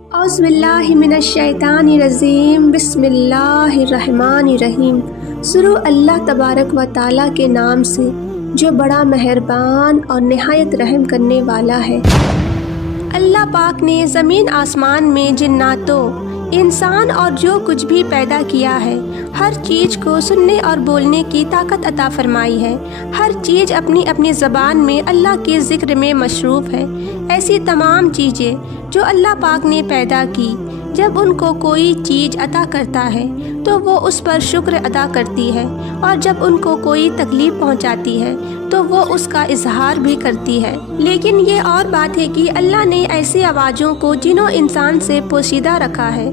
اعوذ باللہ من الشیطان الرجیم، بسم اللہ الرحمن الرحیم۔ شروع اللہ تبارک و تعالیٰ کے نام سے جو بڑا مہربان اور نہایت رحم کرنے والا ہے۔ اللہ پاک نے زمین آسمان میں جناتوں، انسان اور جو کچھ بھی پیدا کیا ہے، ہر چیز کو سننے اور بولنے کی طاقت عطا فرمائی ہے۔ ہر چیز اپنی اپنی زبان میں اللہ کے ذکر میں مصروف ہے۔ ایسی تمام چیزیں جو اللہ پاک نے پیدا کی، جب ان کو کوئی چیز عطا کرتا ہے تو وہ اس پر شکر ادا کرتی ہے، اور جب ان کو کوئی تکلیف پہنچاتی ہے تو وہ اس کا اظہار بھی کرتی ہے۔ لیکن یہ اور بات ہے کہ اللہ نے ایسی آوازوں کو جن و انسان سے پوشیدہ رکھا ہے۔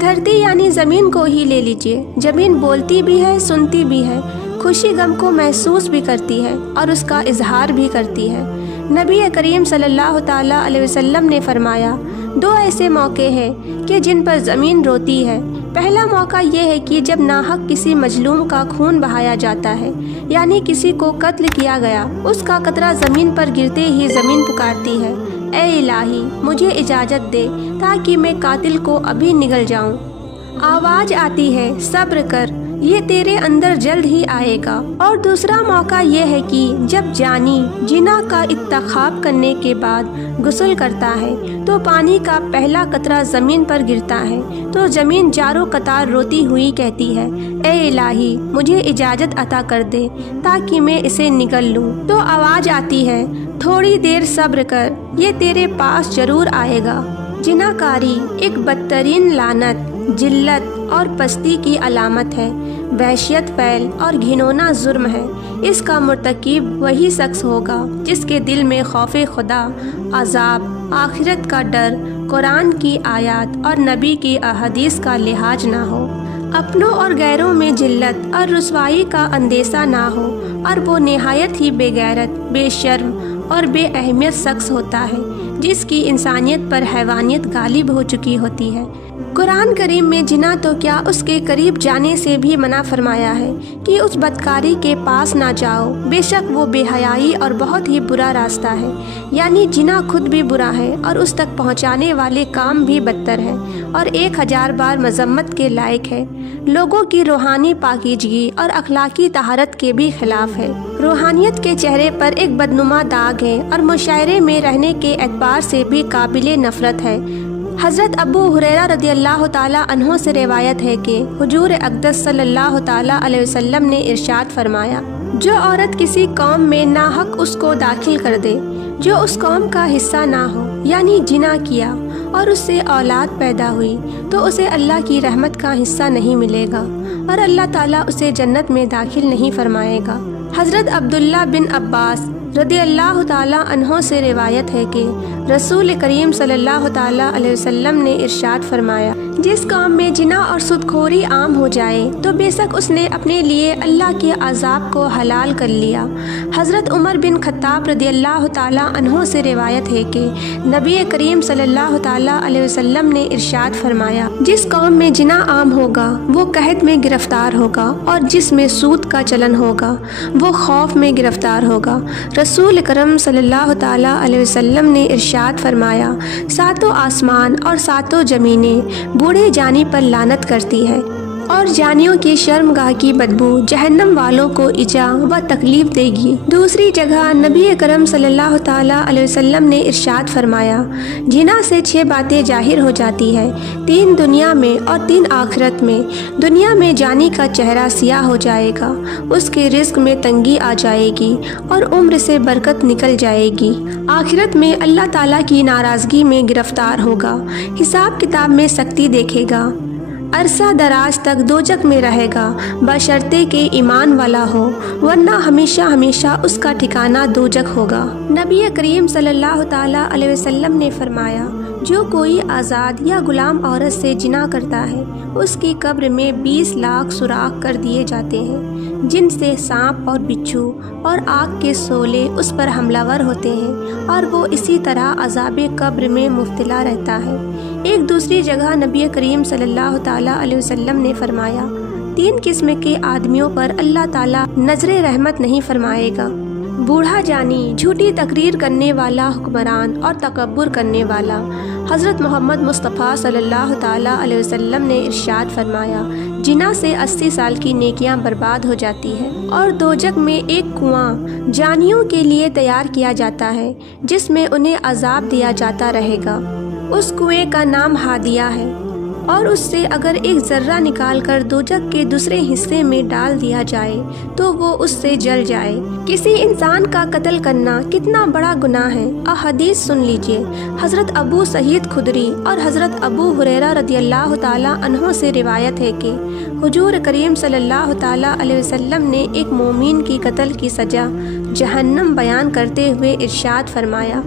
دھرتی یعنی زمین کو ہی لے لیجئے، زمین بولتی بھی ہے، سنتی بھی ہے، خوشی غم کو محسوس بھی کرتی ہے اور اس کا اظہار بھی کرتی ہے۔ نبی کریم صلی اللہ تعالیٰ علیہ وسلم نے فرمایا، دو ایسے موقع ہیں کہ جن پر زمین روتی ہے۔ پہلا موقع یہ ہے کہ جب ناحق کسی مظلوم کا خون بہایا جاتا ہے، یعنی کسی کو قتل کیا گیا، اس کا قطرہ زمین پر گرتے ہی زمین پکارتی ہے، اے الہی مجھے اجازت دے تاکہ میں قاتل کو ابھی نگل جاؤں۔ آواز آتی ہے، صبر کر، یہ تیرے اندر جلد ہی آئے گا۔ اور دوسرا موقع یہ ہے کہ جب جانی جنا کا انتخاب کرنے کے بعد غسل کرتا ہے تو پانی کا پہلا قطرہ زمین پر گرتا ہے تو زمین جارو قطار روتی ہوئی کہتی ہے، اے الہی مجھے اجازت عطا کر دے تاکہ میں اسے نگل لوں۔ تو آواز آتی ہے، تھوڑی دیر صبر کر، یہ تیرے پاس ضرور آئے گا۔ جناکاری ایک بدترین لعنت، ذلت اور پستی کی علامت ہے، وحشیت فعل اور گھنونا جرم ہے۔ اس کا مرتکب وہی شخص ہوگا جس کے دل میں خوف خدا، عذاب، آخرت کا ڈر، قرآن کی آیات اور نبی کی احادیث کا لحاظ نہ ہو، اپنوں اور غیروں میں ذلت اور رسوائی کا اندیشہ نہ ہو، اور وہ نہایت ہی بے غیرت، بے شرم اور بے اہمیت شخص ہوتا ہے جس کی انسانیت پر حیوانیت غالب ہو چکی ہوتی ہے۔ قرآن کریم میں جنا تو کیا اس کے قریب جانے سے بھی منع فرمایا ہے کہ اس بدکاری کے پاس نہ جاؤ، بے شک وہ بے حیائی اور بہت ہی برا راستہ ہے۔ یعنی جنا خود بھی برا ہے اور اس تک پہنچانے والے کام بھی بدتر ہے اور 1000 بار مذمت کے لائق ہے۔ لوگوں کی روحانی پاکیزگی اور اخلاقی طہارت کے بھی خلاف ہے۔ روحانیت کے چہرے پر ایک بدنما داغ ہے اور مشاعرے میں رہنے کے اعتبار سے بھی قابل نفرت ہے۔ حضرت ابو ہریرہ رضی اللہ تعالیٰ عنہ سے روایت ہے کہ حضور اقدس صلی اللہ تعالیٰ علیہ وسلم نے ارشاد فرمایا، جو عورت کسی قوم میں ناحق اس کو داخل کر دے جو اس قوم کا حصہ نہ ہو، یعنی جنا کیا اور اس سے اولاد پیدا ہوئی، تو اسے اللہ کی رحمت کا حصہ نہیں ملے گا اور اللہ تعالیٰ اسے جنت میں داخل نہیں فرمائے گا۔ حضرت عبداللہ بن عباس رضی اللہ تعالیٰ عنہ سے روایت ہے کہ رسول کریم صلی اللہ تعالیٰ علیہ وسلم نے ارشاد فرمایا، جس قوم میں جنا اور سود خوری عام ہو جائے تو بے شک اس نے اپنے لیے اللہ کے عذاب کو حلال کر لیا۔ حضرت عمر بن خطاب رضی اللہ تعالیٰ عنہ سے روایت ہے کہ نبی کریم صلی اللہ تعالیٰ علیہ وسلم نے ارشاد فرمایا، جس قوم میں جنا عام ہوگا وہ قحط میں گرفتار ہوگا، اور جس میں سود کا چلن ہوگا وہ خوف میں گرفتار ہوگا۔ رسول کرم صلی اللہ تعالیٰ علیہ وسلم نے ارشاد فرمایا، ساتوں آسمان اور ساتوں زمینیں بوڑھے جانی پر لعنت کرتی ہے، اور جانیوں کی شرمگاہ کی بدبو جہنم والوں کو ایجا و تکلیف دے گی۔ دوسری جگہ نبی کرم صلی اللہ تعالیٰ علیہ وسلم نے ارشاد فرمایا، جنا سے 6 باتیں ظاہر ہو جاتی ہے، 3 دنیا میں اور 3 آخرت میں۔ دنیا میں جانی کا چہرہ سیاہ ہو جائے گا، اس کے رزق میں تنگی آ جائے گی اور عمر سے برکت نکل جائے گی۔ آخرت میں اللہ تعالیٰ کی ناراضگی میں گرفتار ہوگا، حساب کتاب میں سختی دیکھے گا، عرصہ دراز تک دوزخ میں رہے گا، بشرطے کہ ایمان والا ہو، ورنہ ہمیشہ ہمیشہ اس کا ٹھکانہ دوزخ ہوگا۔ نبی کریم صلی اللہ تعالیٰ علیہ وسلم نے فرمایا، جو کوئی آزاد یا غلام عورت سے جنا کرتا ہے اس کی قبر میں 20 لاکھ سوراخ کر دیے جاتے ہیں، جن سے سانپ اور بچھو اور آگ کے شعلے اس پر حملہ ور ہوتے ہیں، اور وہ اسی طرح عذاب قبر میں مبتلا رہتا ہے۔ ایک دوسری جگہ نبی کریم صلی اللہ تعالیٰ علیہ وسلم نے فرمایا، 3 قسم کے آدمیوں پر اللہ تعالیٰ نظر رحمت نہیں فرمائے گا، بوڑھا جانی، جھوٹی تقریر کرنے والا حکمران اور تکبر کرنے والا، حضرت محمد مصطفیٰ صلی اللہ تعالیٰ علیہ وسلم نے ارشاد فرمایا، جنا سے 80 سال کی نیکیاں برباد ہو جاتی ہیں، اور دوزخ میں ایک کنواں جانیوں کے لیے تیار کیا جاتا ہے جس میں انہیں عذاب دیا جاتا رہے گا۔ اس کنویں کا نام ہادیہ ہے، اور اس سے اگر ایک ذرہ نکال کر دوزخ کے دوسرے حصے میں ڈال دیا جائے تو وہ اس سے جل جائے۔ کسی انسان کا قتل کرنا کتنا بڑا گناہ ہے۔ حدیث سن لیجئے۔ حضرت ابو سعید خدری اور حضرت ابو ہریرہ رضی اللہ تعالیٰ عنہ سے روایت ہے کہ حضور کریم صلی اللہ تعالیٰ علیہ وسلم نے ایک مومن کی قتل کی سزا جہنم بیان کرتے ہوئے ارشاد فرمایا،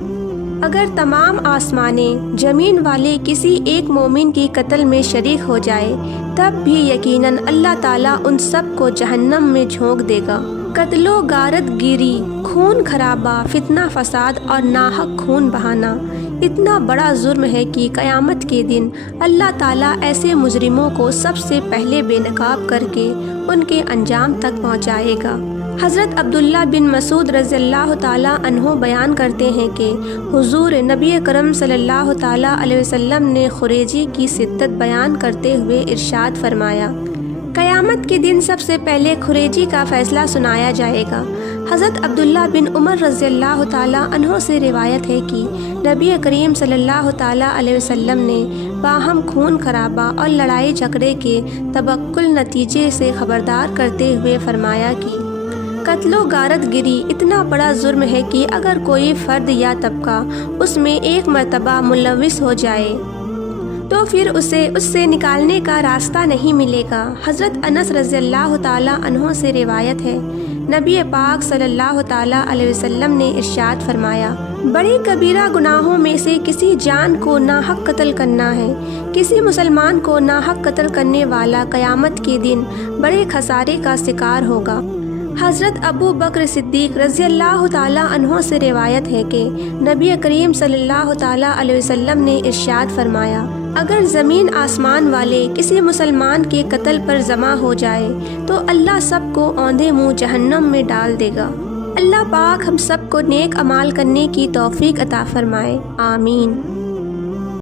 اگر تمام آسمانیں زمین والے کسی ایک مومن کی قتل میں شریک ہو جائے تب بھی یقیناً اللہ تعالیٰ ان سب کو جہنم میں جھونک دے گا۔ قتل و غارت گیری، خون خرابہ، فتنہ فساد اور ناحق خون بہانا اتنا بڑا جرم ہے کہ قیامت کے دن اللہ تعالیٰ ایسے مجرموں کو سب سے پہلے بے نقاب کر کے ان کے انجام تک پہنچائے گا۔ حضرت عبداللہ بن مسعود رضی اللہ تعالیٰ عنہ بیان کرتے ہیں کہ حضور نبی کرم صلی اللہ تعالیٰ علیہ وسلم نے خریجی کی شدت بیان کرتے ہوئے ارشاد فرمایا، قیامت کے دن سب سے پہلے خریجی کا فیصلہ سنایا جائے گا۔ حضرت عبداللہ بن عمر رضی اللہ تعالیٰ عنہ سے روایت ہے کہ نبی کریم صلی اللہ تعالیٰ علیہ وسلم نے باہم خون خرابہ اور لڑائی جھگڑے کے تبکل نتیجے سے خبردار کرتے ہوئے فرمایا کہ قتل و غارت گری اتنا بڑا جرم ہے کہ اگر کوئی فرد یا طبقہ اس میں ایک مرتبہ ملوث ہو جائے تو پھر اسے اس سے نکالنے کا راستہ نہیں ملے گا۔ حضرت انس رضی اللہ تعالیٰ عنہ سے روایت ہے، نبی پاک صلی اللہ تعالیٰ علیہ وسلم نے ارشاد فرمایا، بڑے کبیرہ گناہوں میں سے کسی جان کو ناحق قتل کرنا ہے۔ کسی مسلمان کو ناحق قتل کرنے والا قیامت کے دن بڑے خسارے کا شکار ہوگا۔ حضرت ابو بکر صدیق رضی اللہ تعالیٰ عنہ سے روایت ہے کہ نبی کریم صلی اللہ تعالیٰ علیہ وسلم نے ارشاد فرمایا، اگر زمین آسمان والے کسی مسلمان کے قتل پر جمع ہو جائے تو اللہ سب کو اوندھے منہ جہنم میں ڈال دے گا۔ اللہ پاک ہم سب کو نیک اعمال کرنے کی توفیق عطا فرمائے، آمین۔